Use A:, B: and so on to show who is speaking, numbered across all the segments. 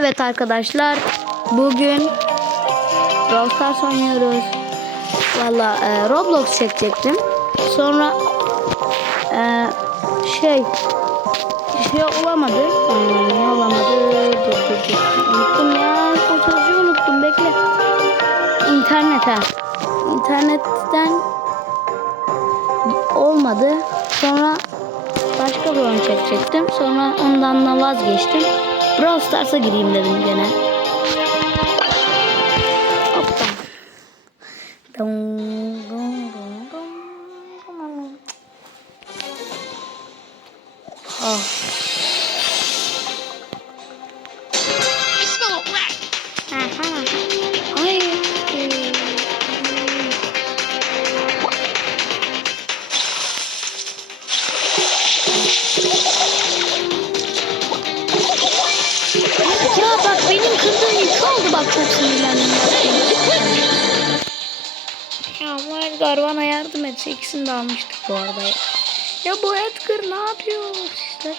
A: Evet arkadaşlar bugün Brawl Stars oynuyoruz. Valla e, Roblox çekecektim. Sonra e, şey şey olamadı. Ne olamadı? Dur, dur, dur. Unuttum ya. O sözcüğü unuttum. Bekle. İnternete. İnternetten olmadı. Sonra başka bir oyun çekecektim. Sonra ondan da vazgeçtim. Brawl Stars'a gireyim dedim gene. Bana yardım etse ikisini de almıştık bu arada. Ya, ya bu Edgar ne yapıyor işte.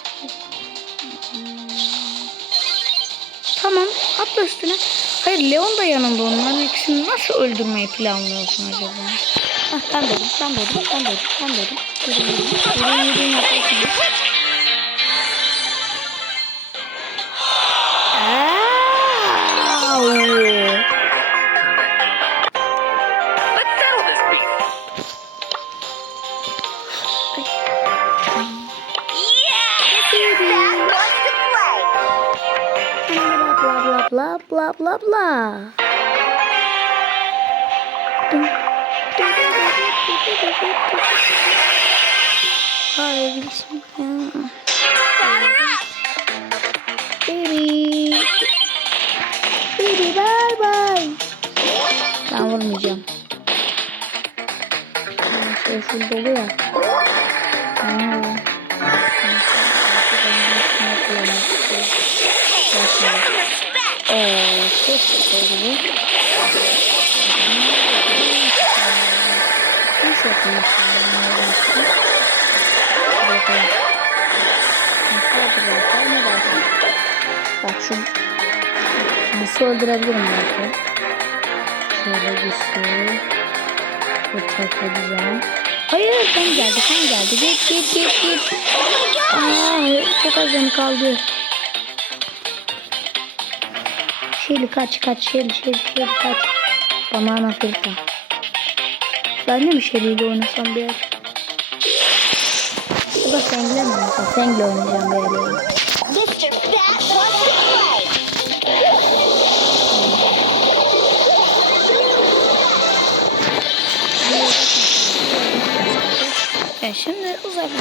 A: Tamam atla üstüne. Hayır Leon da yanında onların ikisini nasıl öldürmeyi planlıyorsun acaba? Hah ben dedim ben dedim ben dedim ben dedim. Yürü yürü yürü yürü bla bla bla bla. Ay. Baby. Baby bye bye. Ya. Bak şu Nasıl öldürebilirim belki? Şöyle güçlü. Bıçak edeceğim. Hayır sen geldi sen geldi. Git git git git. Aa, çok az canı kaldı. Şeli kaç kaç Şeli Şeli Şeli kaç. Banana filtre. Ben de Şeli ile oynasam bir yer? Bu da Feng'le mi oynasam? Feng'le oynayacağım bir yerleri.
B: Mr. Fat wants to play.
A: Ya şimdi uzaklaşalım.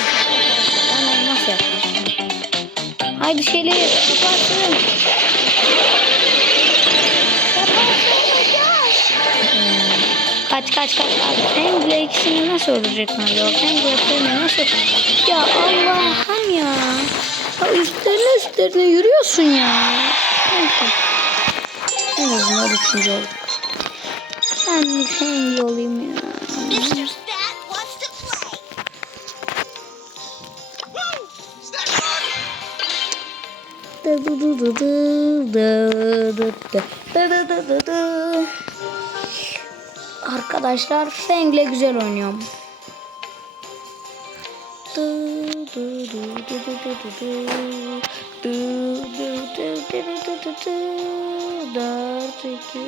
A: Ben nasıl yapacağım? Haydi Şeli kapatsın. Kaç kaç kaç. Feng'le ikisini nasıl öldürecek acaba? Feng'le Feng'le nasıl? Ya Allah'ım ya. Ya üstlerine üstlerine yürüyorsun ya. Neyse. En azından üçüncü olduk. Ben bir Feng'le olayım ya.
B: Mr. Fat wants to play.
A: Dı dı dı dı dı dı Arkadaşlar Feng'le güzel oynuyorum. Dört iki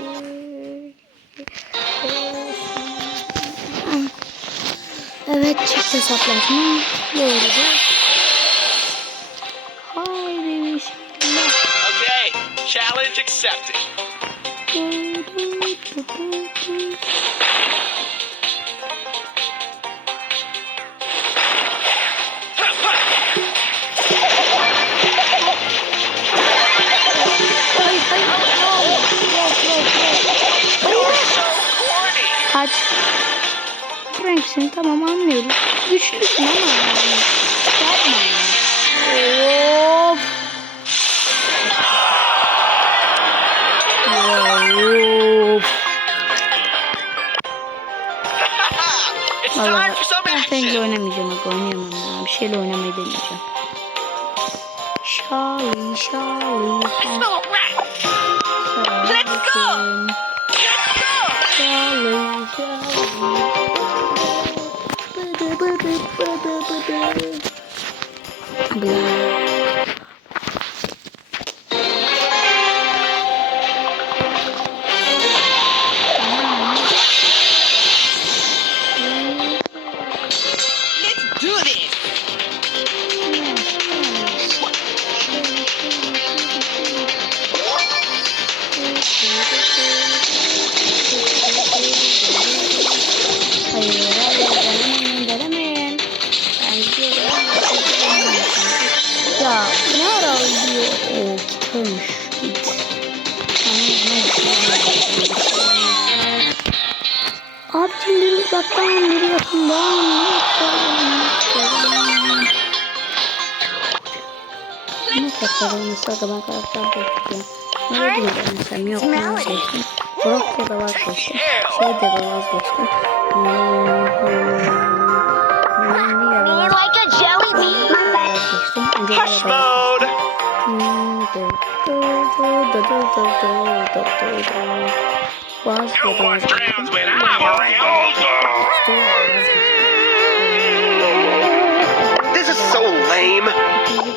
A: Evet çift hesaplaşma doğru Haydi bismillah.
C: Okay, challenge accepted.
A: Frank'sin tamam anlıyorum. Güçlüsün ama yani. Yapma ya. Of.
C: Some
A: ben
C: action.
A: oynamayacağım bak oynayamam ya. Bir şeyle oynamayı deneyeceğim. Charlie, Charlie. Arkadaşlar ben karakter bekliyorum. Ne dedim ben
C: mode! This is so lame.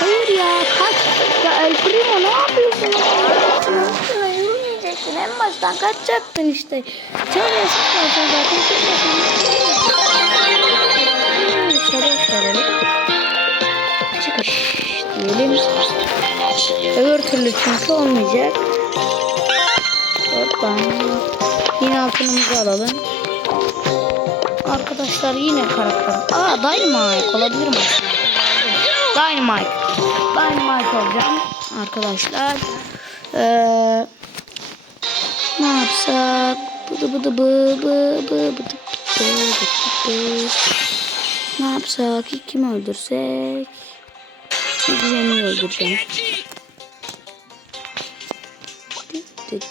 A: Hayır ya kaç. Ya El Primo ne yapıyorsun? Üstüne yürümeyecektin. En baştan kaçacaktın işte. Can yasaklayacaksın zaten. Sarı sarı. Çıkış diyelim. Öbür türlü çünkü olmayacak. Hoppa. Yine altınımızı alalım. Arkadaşlar yine karakter. Aa Dynamite olabilir mi? Dynamite. Dynamite olacağım arkadaşlar. Ee, ne yapsak? Bıdı bıdı bı bı bı bıdı bıdı bıdı bı. Ne yapsak? Kimi öldürsek? Jenny'i öldüreceğim. İlk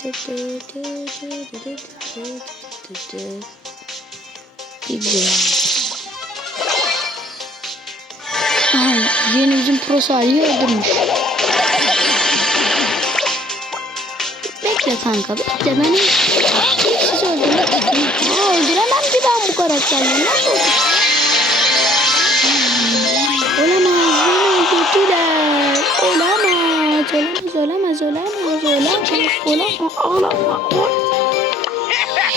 A: Jenny. Aha, Jenny bizim pro sahayı öldürmüş. Bekle kanka bekle beni. Siz öldürme. Aa, öldüremem ki ben bu karakterleri. Nasıl? Hmm, Olamaz. Beni öldürdüler. Olamaz. Olamaz. Olamaz. Olamaz. Olamaz. Olamaz. Olamaz.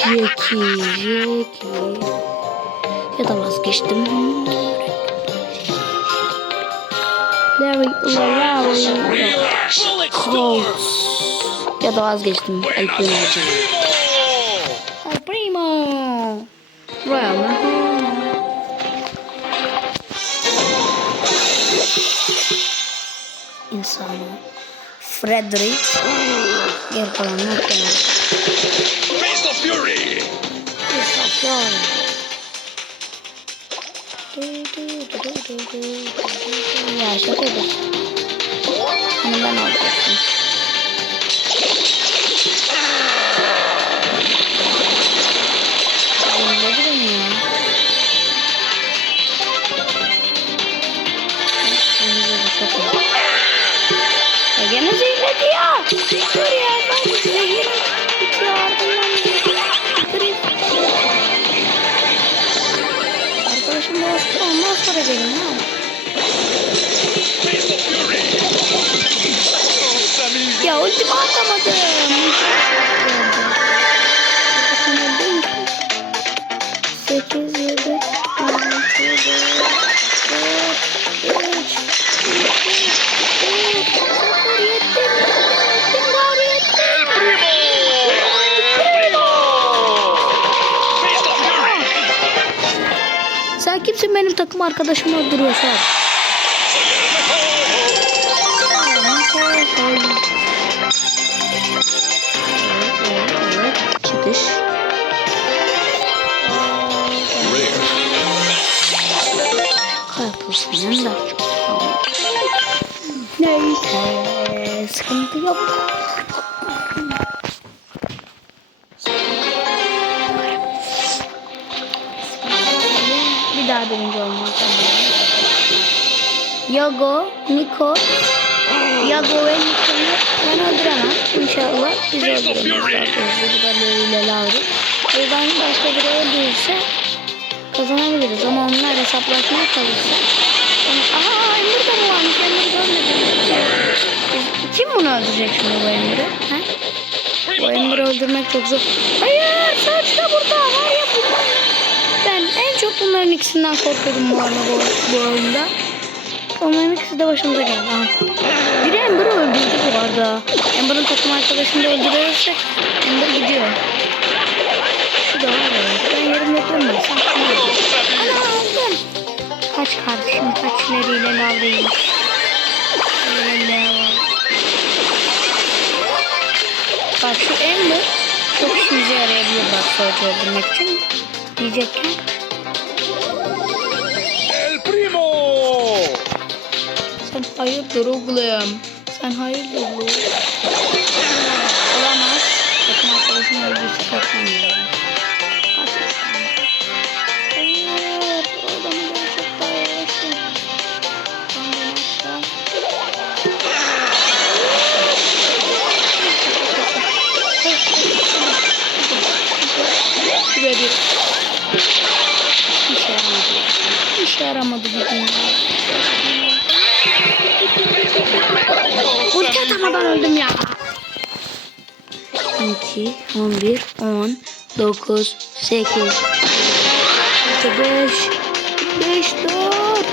A: Jackie. Jackie. Ya da vazgeçtim. Larry, Larry, Colts. Ya da vazgeçtim. El Primo. El Primo. Royal Mahal. İnsanı. Frederick. Geri kalanlar falan.
C: Fury.
A: Ya işte budur. Bunu ben alacaktım. Gene zehirledi ya. Fury ya. Ben bu. öleceksin ha. Ya ultimi atamadım. Benim takım arkadaşımı öldürüyorsa. Çıkış. Kaybolsun da. Neyse sıkıntı yok. Daha birinci olmak Yago, Niko, Yago ve Niko'yu ben öldüremem. İnşallah biz öldürürüz. Hızlı Lauri. O yüzden başka biri öldürürse kazanabiliriz. Ama onlar hesaplaşmaya kalırsa. Aha Emir de mi varmış? Emir görmedim. Kim bunu öldürecek şimdi bu Emir'i? Bu Emir'i öldürmek çok zor. Hayır Saç da burada. Var ya bunlar. Ben en çok bunların ikisinden korkuyordum bu arada bu, bu oyunda. Onların ikisi de başımıza geldi. Aha. Biri Ember'ı öldürdü bu arada. Ember'ın takım arkadaşını da öldürürsek Ember gidiyor. Şu da var ya. Ben yerimde durmazsam. Ana öldüm. Kaç kardeşim kaç ileriyle var. Bak şu Ember çok işimize yarayabilir bak Surge öldürmek için. Diyecekken
C: El primo.
A: sen hayırdır oğlum? Sen hayırdır oğlum? Olamaz. Takım arkadaşım öldürse kaçamıyor. Kaçmasın. İşe yaramadı bugün. Ulti atamadan öldüm ya. 2, 11, 10, 9, 8, 5, 5, 4,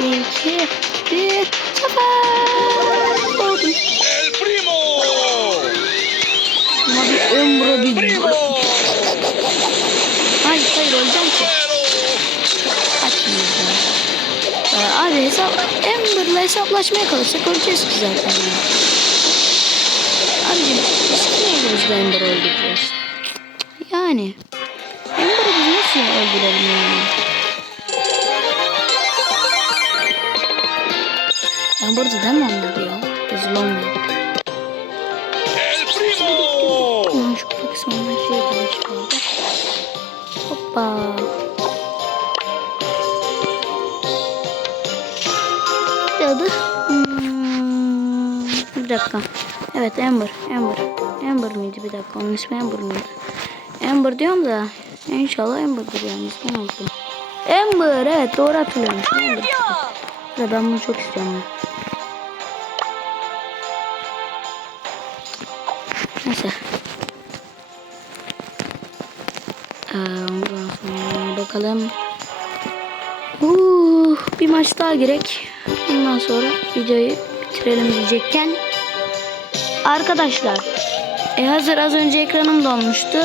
A: 3, 2, 1, 0. Ee, abi hesap, Amber'la hesaplaşmaya kalırsak öleceğiz ki zaten. Abicim oluyoruz da Amber'ı öldüreceğiz? Yani. Amber'ı biz nasıl öldürelim yani? Amber'dı değil mi onlar ya? Rezil olmuyor.
C: El primo.
A: Kupa kısmından şey kaldı. Hoppa. Adı? Hmm, bir dakika. Evet Amber. Amber. Amber mıydı bir dakika? Onun ismi Amber mıydı? Amber diyorum da inşallah Amber'dır yani ismi unuttum. Amber evet doğru hatırlıyorum. Amber. Ya ben bunu çok istiyorum. Neyse. Ee, ondan sonra bakalım. Uh, bir maç daha gerek. Ondan sonra videoyu bitirelim diyecekken. Arkadaşlar. E hazır az önce ekranım donmuştu.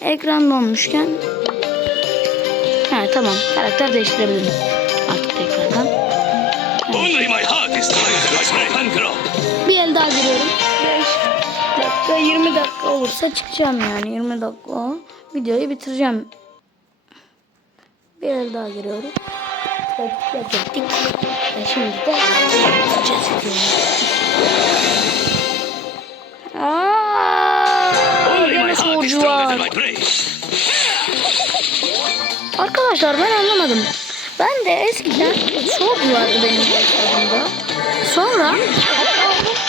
A: Ekran donmuşken. Ha tamam. Karakter değiştirebilirim. Artık tekrardan. Bir el daha giriyorum. 5 dakika 20 dakika olursa çıkacağım yani 20 dakika videoyu bitireceğim. Bir el daha giriyorum. Pratik yaptık. E şimdi de sorucu var. Arkadaşlar ben anlamadım. Ben de eskiden çok vardı benim hesabımda. Sonra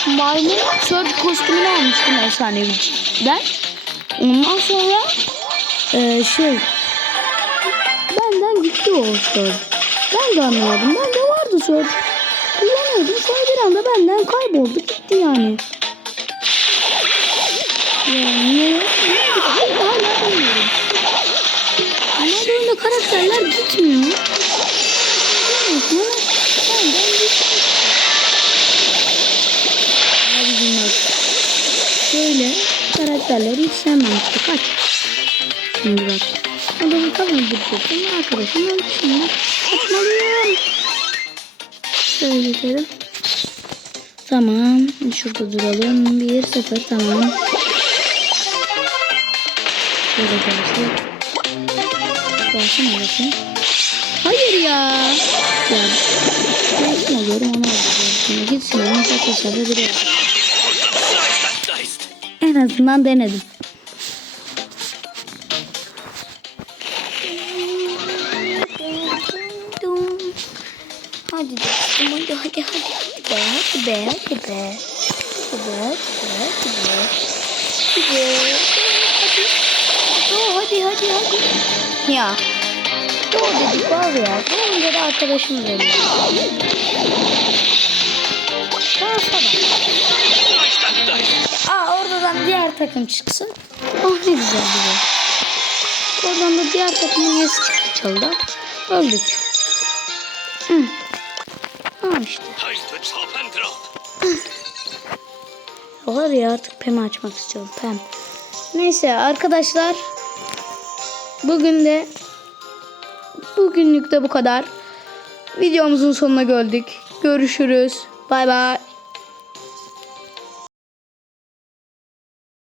A: maymun Surge kostümünü almıştım efsaneviden. Ondan sonra e, şey benden gitti o Surge. Ben de anlamadım. Bende vardı Surge. Kullanıyordum. Sonra bir anda benden kayboldu. Gitti yani. Yani hala bilmiyorum. Ama oyunda karakterler gitmiyor. Şöyle karakterleri hiç sevmem kaç. Şimdi bak. Adamı tam öldürecektim. Arkadaşım öldü şimdi. Atmalıyım. Şöyle gidelim. Tamam. Şurada duralım. Bir sıfır tamam. Şöyle gelsin. Gelsin bakayım. Hayır ya. Ya. Ben kim oluyorum onu. Şimdi gitsin onu saklasada duruyor. En azından denedim. Hadi be hadi be. Hadi be hadi hadi. Hadi hadi. Ya. Doğru dedik var ya. Doğunca da arkadaşım benim. Şansa bak. Aa oradan diğer takım çıksın. Oh ne güzel güzel. Oradan da diğer takımın üyesi çıktı çaldı. Öldük. Hı. Aa işte. Var ya artık Pem'i açmak istiyorum. Pem. Neyse arkadaşlar. Bugün de bugünlük de bu kadar. Videomuzun sonuna geldik. Görüşürüz. Bay bay.